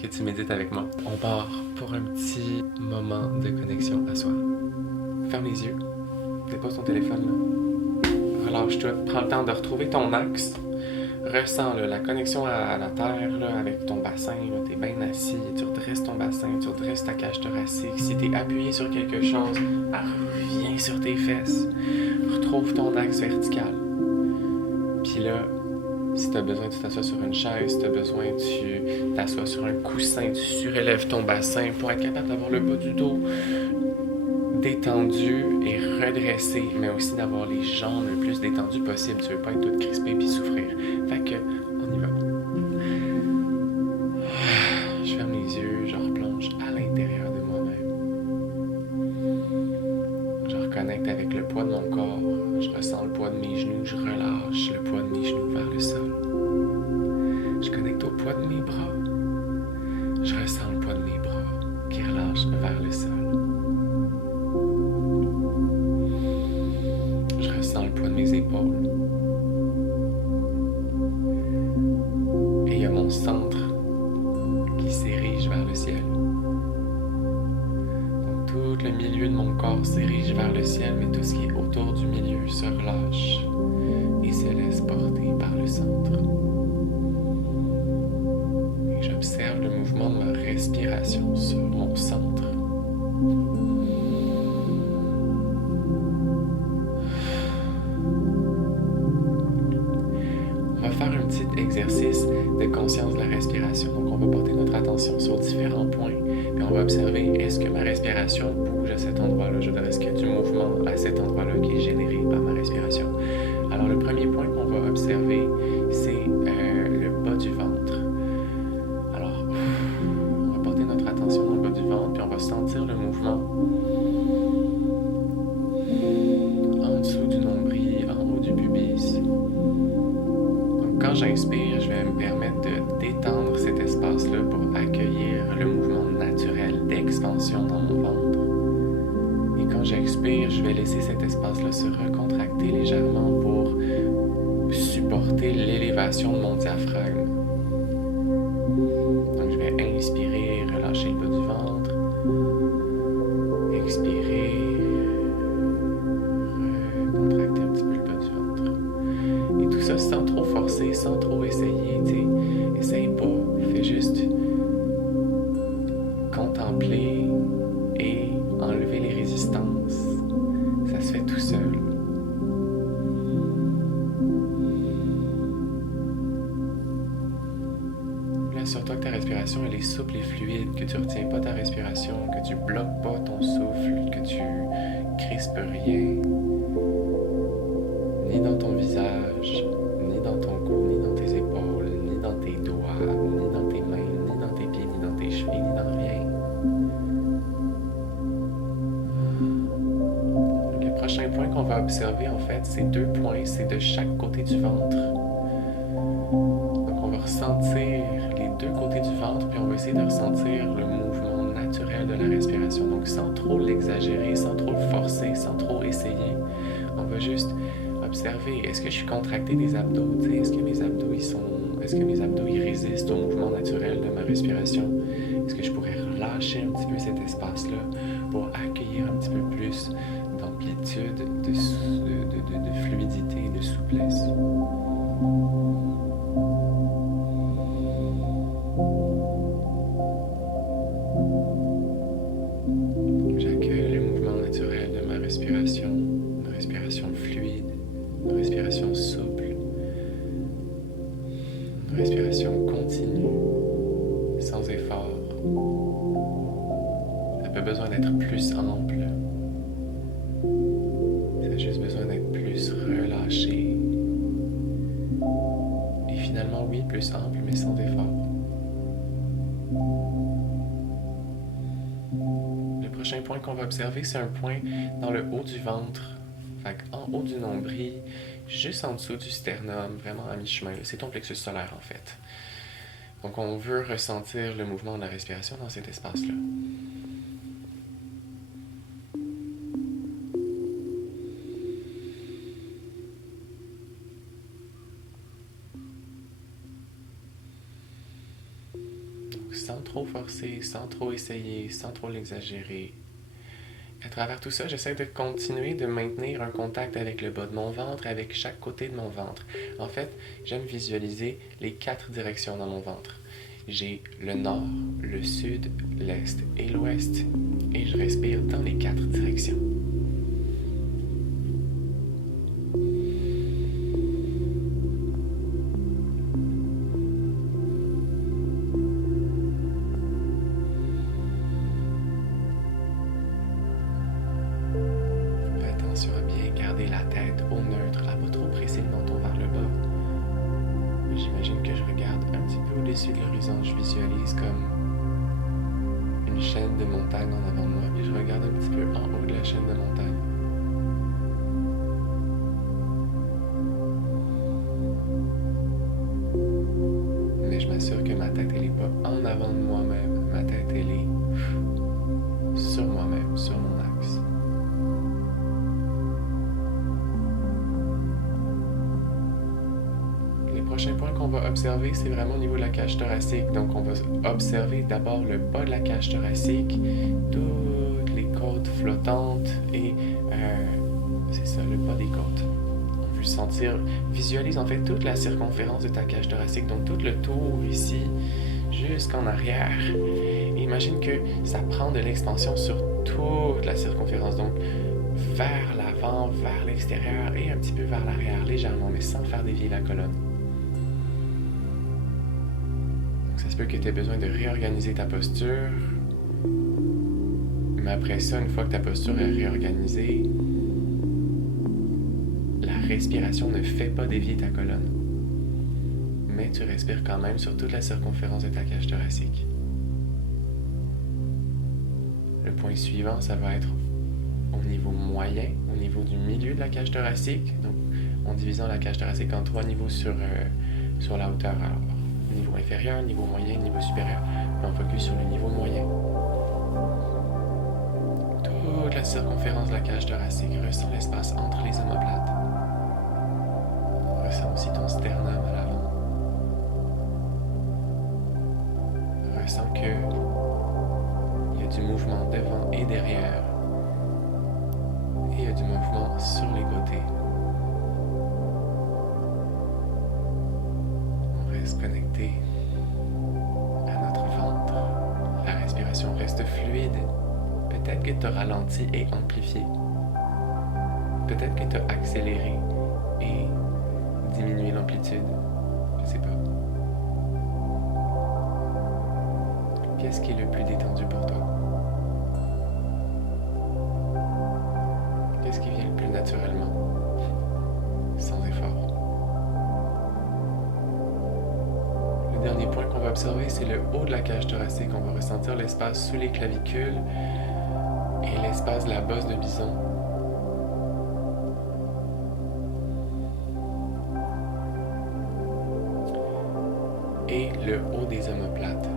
que tu médites avec moi. On part pour un petit moment de connexion à soi. Ferme les yeux, dépose ton téléphone là. Relâche tout, prends le temps de retrouver ton axe. Ressens là, la connexion à la terre là, avec ton bassin. Tu es bien assis, tu redresses ton bassin, tu redresses ta cage thoracique. Si tu es appuyé sur quelque chose, reviens sur tes fesses. Retrouve ton axe vertical. Puis là, si tu as besoin, tu t'assois sur une chaise. Si tu as besoin, tu t'assois sur un coussin. Tu surélèves ton bassin pour être capable d'avoir le bas du dos détendu et redressé, mais aussi d'avoir les jambes le plus détendues possible. Tu veux pas être toute crispée puis souffrir. Fait que, on y va. Je ferme les yeux, je replonge à l'intérieur de moi-même. Je reconnecte avec le poids de mon corps. Je ressens le poids de mes genoux. Je relâche le poids de mes genoux vers le sol. Je connecte au poids de mes bras. Je ressens le poids de mes bras qui relâchent vers le sol. Je ressens le poids de mes épaules. Et il y a mon centre qui s'érige vers le ciel. Donc tout le milieu de mon corps s'érige vers le ciel, mais tout ce qui est autour du milieu se relâche et se laisse porter par le centre. Et j'observe le mouvement de ma respiration sur mon centre. On va faire un petit exercice de conscience de la respiration. Donc, on va porter notre attention sur différents points. Puis, on va observer, est-ce que ma respiration bouge à cet endroit-là? Je veux dire, est-ce qu'il y a du mouvement à cet endroit-là qui est généré par ma respiration? Alors, le premier point qu'on va observer, c'est le bas du ventre. Alors, on va porter notre attention dans le bas du ventre, puis on va sentir le mouvement en dessous du nombril, en haut du pubis. Quand j'inspire, je vais me permettre de détendre cet espace-là pour accueillir le mouvement naturel d'expansion dans mon ventre. Et quand j'expire, je vais laisser cet espace-là se recontracter légèrement pour supporter l'élévation de mon diaphragme. Donc je vais inspirer, relâcher le bas du ventre. Expirer, recontracter un petit peu le bas du ventre. Et tout ça sans trop forcer, sans trop essayer, tu sais. Essaye pas, fais juste contempler et enlever les résistances. Ça se fait tout seul. Là, assure-toi que ta respiration elle est souple et fluide, que tu retiens pas ta respiration, que tu bloques pas ton souffle, que tu crispes rien. Ni dans ton visage, ni dans ton cou, ni dans tes épaules, ni dans tes doigts, ni dans tes mains, ni dans tes pieds, ni dans tes chevilles, ni dans rien. Le prochain point qu'on va observer, en fait, c'est 2 points, c'est de chaque côté du ventre. Donc on va ressentir les 2 côtés du ventre, puis on va essayer de ressentir le mouvement naturel de la respiration. Donc sans trop l'exagérer, sans trop le forcer, sans trop essayer. On va juste observer, est-ce que je suis contracté des abdos? Est-ce que mes abdos ils résistent au mouvement naturel de ma respiration? Est-ce que je pourrais relâcher un petit peu cet espace-là pour accueillir un petit peu plus d'amplitude, de fluidité et de souplesse? J'accueille le mouvement naturel de ma respiration, une respiration fluide, une respiration souple, une respiration continue, sans effort. Ça n'a pas besoin d'être plus ample. Ça a juste besoin d'être plus relâché. Et finalement, oui, plus ample, mais sans effort. Le prochain point qu'on va observer, c'est un point dans le haut du ventre. Fait en haut du nombril, juste en dessous du sternum, vraiment à mi-chemin. C'est ton plexus solaire, en fait. Donc, on veut ressentir le mouvement de la respiration dans cet espace-là. Donc, sans trop forcer, sans trop essayer, sans trop l'exagérer. À travers tout ça, j'essaie de continuer de maintenir un contact avec le bas de mon ventre, avec chaque côté de mon ventre. En fait, j'aime visualiser les 4 directions dans mon ventre. J'ai le nord, le sud, l'est et l'ouest. Et je respire dans les 4 directions. Fais attention à bien garder la tête au neutre, à pas trop presser le menton vers le bas. J'imagine que je regarde un petit peu au-dessus de l'horizon. Je visualise comme une chaîne de montagnes en avant de moi, puis je regarde un petit peu en haut de la chaîne de montagnes. Mais je m'assure que ma tête, elle est pas en avant de moi-même. Ma tête, elle est sur moi-même, sur mon axe. Les prochains points qu'on va observer, c'est vraiment au niveau de la cage thoracique. Donc, on va observer d'abord le bas de la cage thoracique, toutes les côtes flottantes et c'est ça, le bas des côtes. On veut sentir, visualise en fait toute la circonférence de ta cage thoracique, donc tout le tour ici jusqu'en arrière. Et imagine que ça prend de l'expansion sur toute la circonférence, donc vers l'avant, vers l'extérieur et un petit peu vers l'arrière, légèrement, mais sans faire dévier la colonne. Donc ça se peut que tu aies besoin de réorganiser ta posture. Mais après ça, une fois que ta posture est réorganisée, la respiration ne fait pas dévier ta colonne. Mais tu respires quand même sur toute la circonférence de ta cage thoracique. Le point suivant, ça va être au niveau moyen, au niveau du milieu de la cage thoracique. Donc, en divisant la cage thoracique en 3 niveaux sur la hauteur. Alors, niveau inférieur, niveau moyen, niveau supérieur. Puis on focus sur le niveau moyen. Toute la circonférence de la cage thoracique. Ressens l'espace entre les omoplates. Ressens aussi ton sternum à l'avant. Ressens que il y a du mouvement devant et derrière. Et il y a du mouvement sur les côtés. On reste connecté à notre ventre. La respiration reste fluide. Peut-être que tu as ralenti et amplifié. Peut-être que tu as accéléré et diminué l'amplitude. Je sais pas. Qu'est-ce qui est le plus détendu pour toi? Qu'est-ce qui vient le plus naturellement, sans effort? Le dernier point qu'on va observer, c'est le haut de la cage thoracique. On va ressentir l'espace sous les clavicules et l'espace de la bosse de bison. Et le haut des omoplates.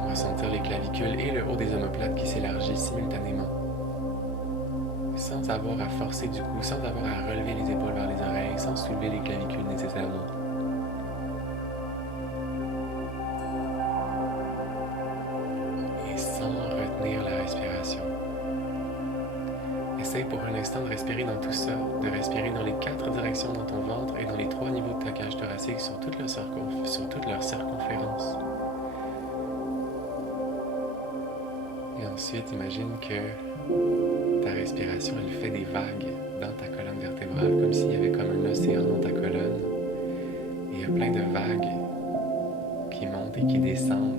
On va sentir les clavicules et le haut des omoplates qui s'élargissent simultanément. Sans avoir à forcer du cou, sans avoir à relever les épaules vers les oreilles, sans soulever les clavicules nécessairement. Et sans retenir la respiration. Essaye pour un instant de respirer dans tout ça, de respirer dans les 4 directions dans ton ventre et dans les 3 niveaux de ta cage thoracique sur toute leur circonférence. Et ensuite, imagine que ta respiration, elle fait des vagues dans ta colonne vertébrale, comme s'il y avait comme un océan dans ta colonne. Et il y a plein de vagues qui montent et qui descendent.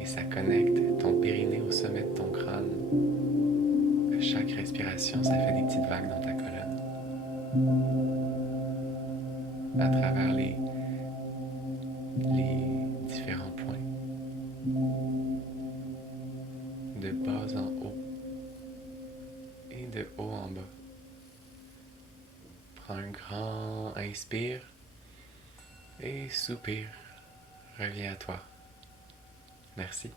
Et ça connecte ton périnée au sommet de ton crâne. À chaque respiration, ça fait des petites vagues dans ta colonne. À travers les différents points. De bas en haut et de haut en bas. Prends un grand inspire et soupire. Reviens à toi. Merci.